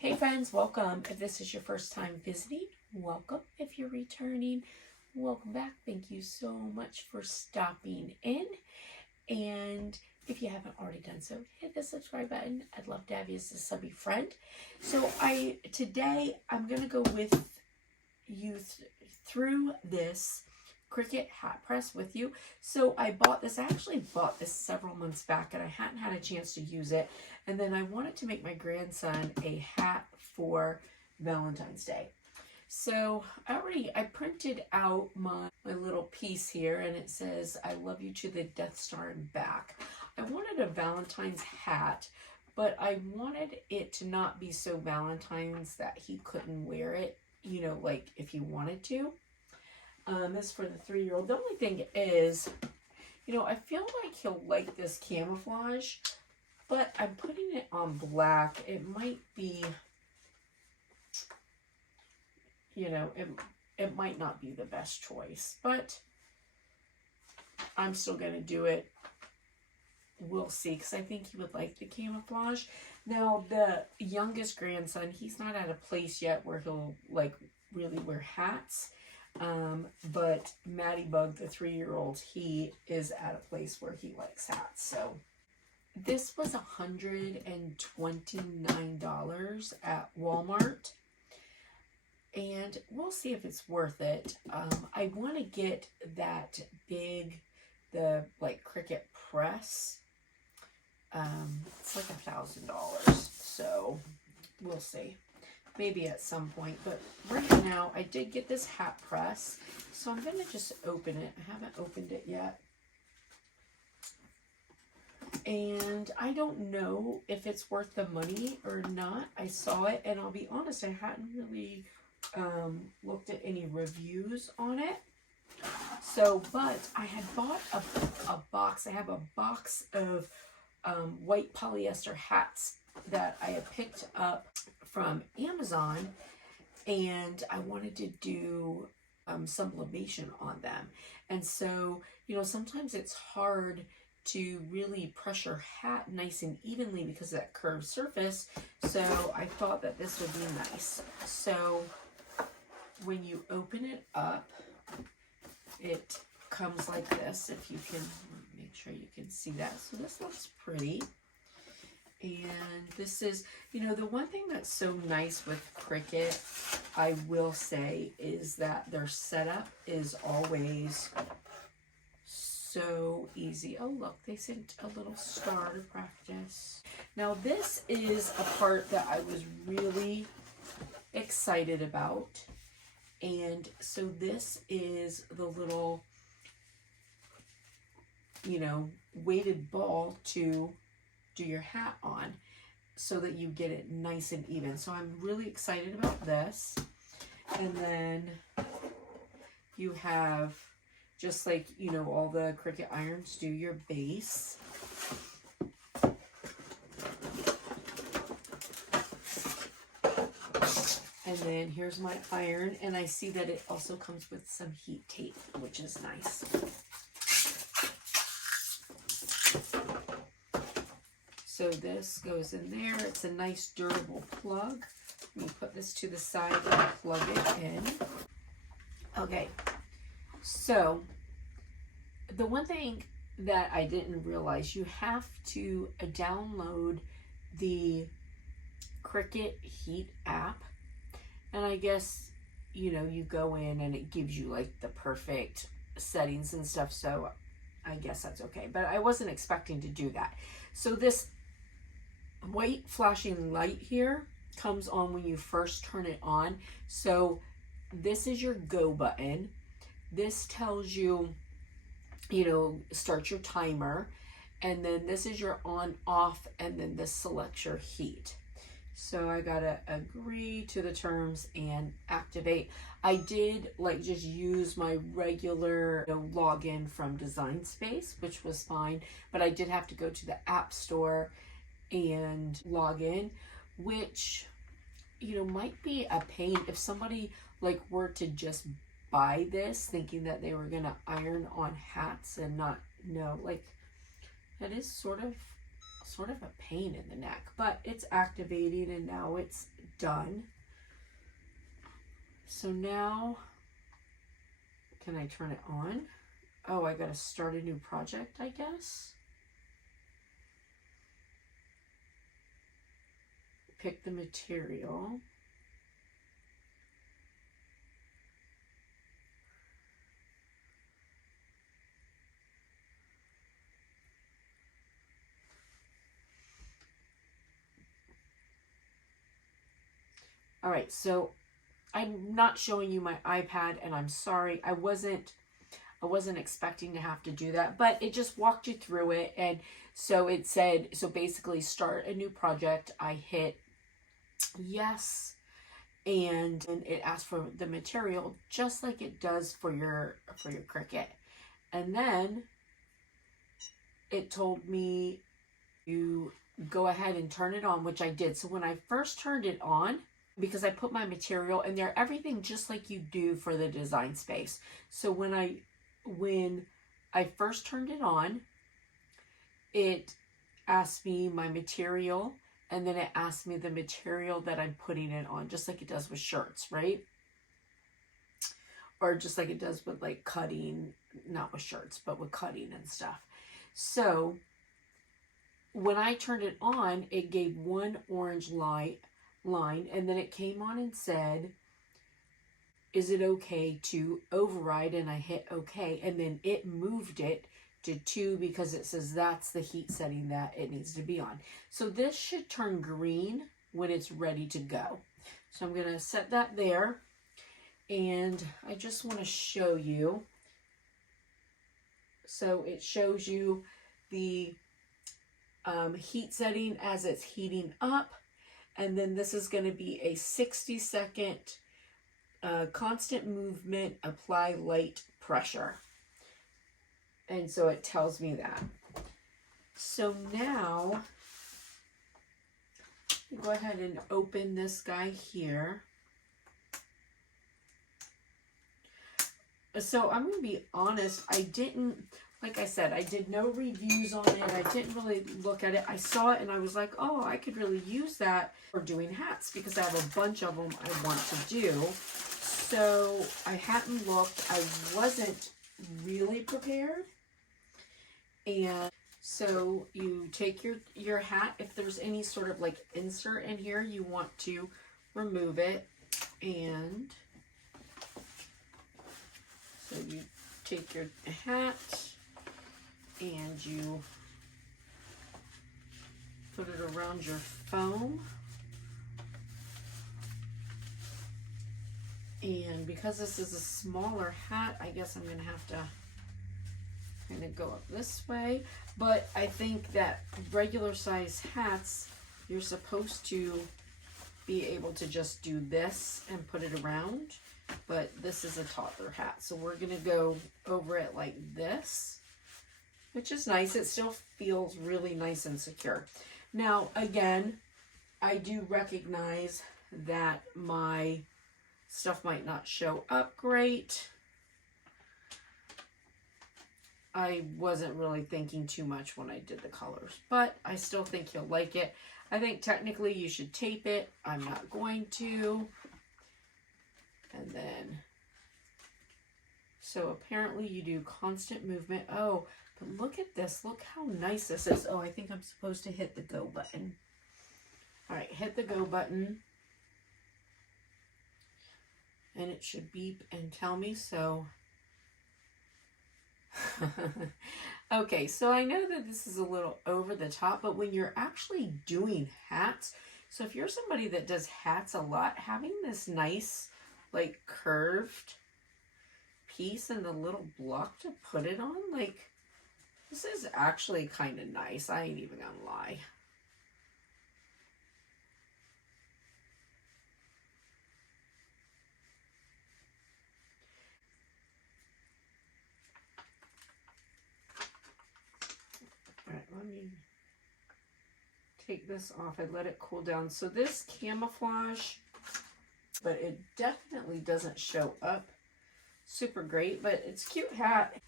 Hey friends, welcome. If this is your first time visiting, welcome. If you're returning, welcome back. Thank you so much for stopping in. And if you haven't already done so, hit the subscribe button. I'd love to have you as a subby friend. So today I'm going to go with you through this Cricut hat press with you. So I actually bought this several months back and I hadn't had a chance to use it. And then I wanted to make my grandson a hat for Valentine's Day. So I printed out my little piece here and it says, I love you to the Death Star and back. I wanted a Valentine's hat, but I wanted it to not be so Valentine's that he couldn't wear it, you know, like if he wanted to. This is for the 3-year-old. The only thing is, you know, I feel like he'll like this camouflage, but I'm putting it on black. It might be, you know, it might not be the best choice, but I'm still going to do it. We'll see, because I think he would like the camouflage. Now, the youngest grandson, he's not at a place yet where he'll, like, really wear hats. But Maddie Bug, the 3-year-old, he is at a place where he likes hats. So this was $129 at Walmart, and we'll see if it's worth it. I want to get that big, the like Cricut press. It's like $1,000, so we'll see. Maybe at some point, but right now I did get this hat press, so I'm gonna just open it. I haven't opened it yet, and I don't know if it's worth the money or not. I saw it, and I'll be honest, I hadn't really looked at any reviews on it. So, but I had bought a box. I have a box of white polyester hats that I had picked up from Amazon, and I wanted to do sublimation on them. And so, you know, sometimes it's hard to really press your hat nice and evenly because of that curved surface. So I thought that this would be nice. So when you open it up, it comes like this. If you can make sure you can see that. So this looks pretty. And this is, you know, the one thing that's so nice with Cricut, I will say, is that their setup is always so easy. Oh, look, they sent a little star to practice. Now, this is a part that I was really excited about. And so this is the little, you know, weighted ball to do your hat on so that you get it nice and even. So I'm really excited about this. And then you have, just like, you know, all the Cricut irons do, your base. And then here's my iron, and I see that it also comes with some heat tape, which is nice. So this goes in there. It's a nice durable plug. Let me put this to the side and plug it in. Okay, so the one thing that I didn't realize, you have to download the Cricut Heat app. And I guess, you know, you go in and it gives you like the perfect settings and stuff. So I guess that's okay. But I wasn't expecting to do that. So this white flashing light here comes on when you first turn it on. So this is your go button. This tells you, you know, start your timer. And then this is your on off, and then this selects your heat. So I gotta agree to the terms and activate. I did like just use my regular, you know, login from Design Space, which was fine, but I did have to go to the App Store and log in, which, you know, might be a pain if somebody like were to just buy this thinking that they were gonna iron on hats and not know. Like, that is sort of a pain in the neck, but it's activating and now it's done. So now, can I turn it on? Oh, I gotta start a new project, I guess. Pick the material. All right, so I'm not showing you my iPad, and I'm sorry. I wasn't expecting to have to do that, but it just walked you through it. And so it said, so basically start a new project. I hit yes, and it asked for the material just like it does for your Cricut. And then it told me to go ahead and turn it on, which I did. So when I first turned it on, because I put my material in there, everything just like you do for the design space. So when I first turned it on, it asked me my material, and then it asked me the material that I'm putting it on, just like it does with shirts, right? Or just like it does with like cutting, not with shirts, but with cutting and stuff. So when I turned it on, it gave one orange line, and then it came on and said, is it okay to override? And I hit okay, and then it moved it to 2 because it says that's the heat setting that it needs to be on. So this should turn green when it's ready to go. So I'm gonna set that there, and I just want to show you. So it shows you the heat setting as it's heating up, and then this is going to be a 60-second constant movement, apply light pressure. And so it tells me that. So now, go ahead and open this guy here. So I'm going to be honest, I didn't, like I said, I did no reviews on it. I didn't really look at it. I saw it and I was like, oh, I could really use that for doing hats because I have a bunch of them I want to do. So I hadn't looked. I wasn't really prepared. And so you take your hat. If there's any sort of like insert in here, you want to remove it. And so you take your hat and you put it around your foam. And because this is a smaller hat, I guess I'm gonna have to kind of go up this way. But I think that regular size hats, you're supposed to be able to just do this and put it around. But this is a toddler hat, so we're gonna go over it like this, which is nice. It still feels really nice and secure. Now, again, I do recognize that my stuff might not show up great. I wasn't really thinking too much when I did the colors, but I still think you'll like it. I think technically you should tape it. I'm not going to. And then, so apparently you do constant movement. Oh, but look at this. Look how nice this is. Oh, I think I'm supposed to hit the go button. All right, hit the go button. And it should beep and tell me so. Okay, so I know that this is a little over the top, but when you're actually doing hats, so if you're somebody that does hats a lot, having this nice, like, curved piece and the little block to put it on, like, this is actually kind of nice. I ain't even gonna lie. Alright, let me take this off. I let it cool down. So this camouflage, but it definitely doesn't show up super great, but it's a cute hat.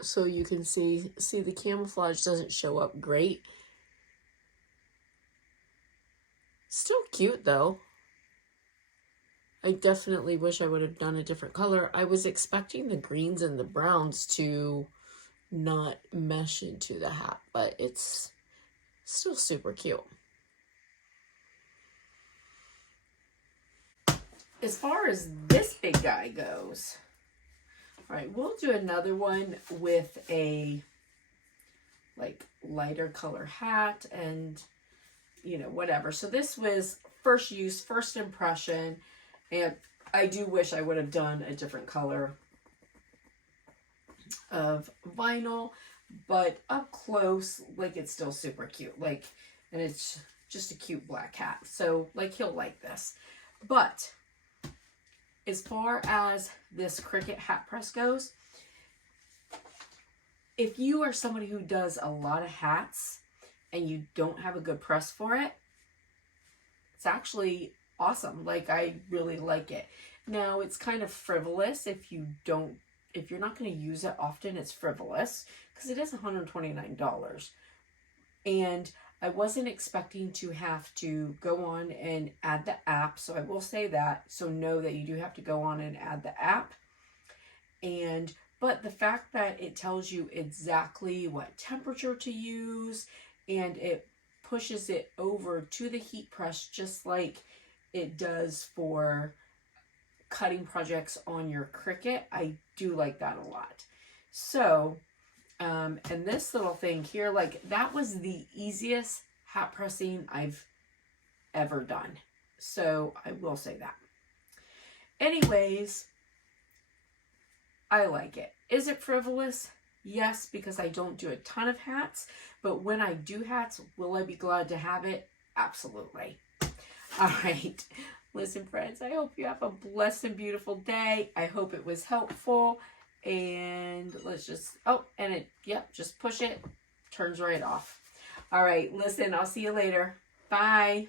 So you can see the camouflage doesn't show up great. Still cute though. I definitely wish I would have done a different color. I was expecting the greens and the browns to not mesh into the hat, but it's still super cute. As far as this big guy goes, all right, we'll do another one with a like lighter color hat and, you know, whatever. So this was first use, first impression, and I do wish I would have done a different color of vinyl, but up close, like, it's still super cute. Like, and it's just a cute black hat. So, like, he'll like this. But as far as this Cricut hat press goes, if you are somebody who does a lot of hats and you don't have a good press for it, it's actually awesome. Like, I really like it. Now, it's kind of frivolous if you're not going to use it often. It's frivolous because it is $129. And I wasn't expecting to have to go on and add the app. So I will say that. So know that you do have to go on and add the app. But the fact that it tells you exactly what temperature to use and it pushes it over to the heat press just like it does for cutting projects on your Cricut, I do like that a lot. So, and this little thing here, like, that was the easiest hat pressing I've ever done. So I will say that. Anyways, I like it. Is it frivolous? Yes, because I don't do a ton of hats. But when I do hats, will I be glad to have it? Absolutely. All right. Listen, friends, I hope you have a blessed and beautiful day. I hope it was helpful. And let's just, just push it. Turns right off. All right, listen, I'll see you later. Bye.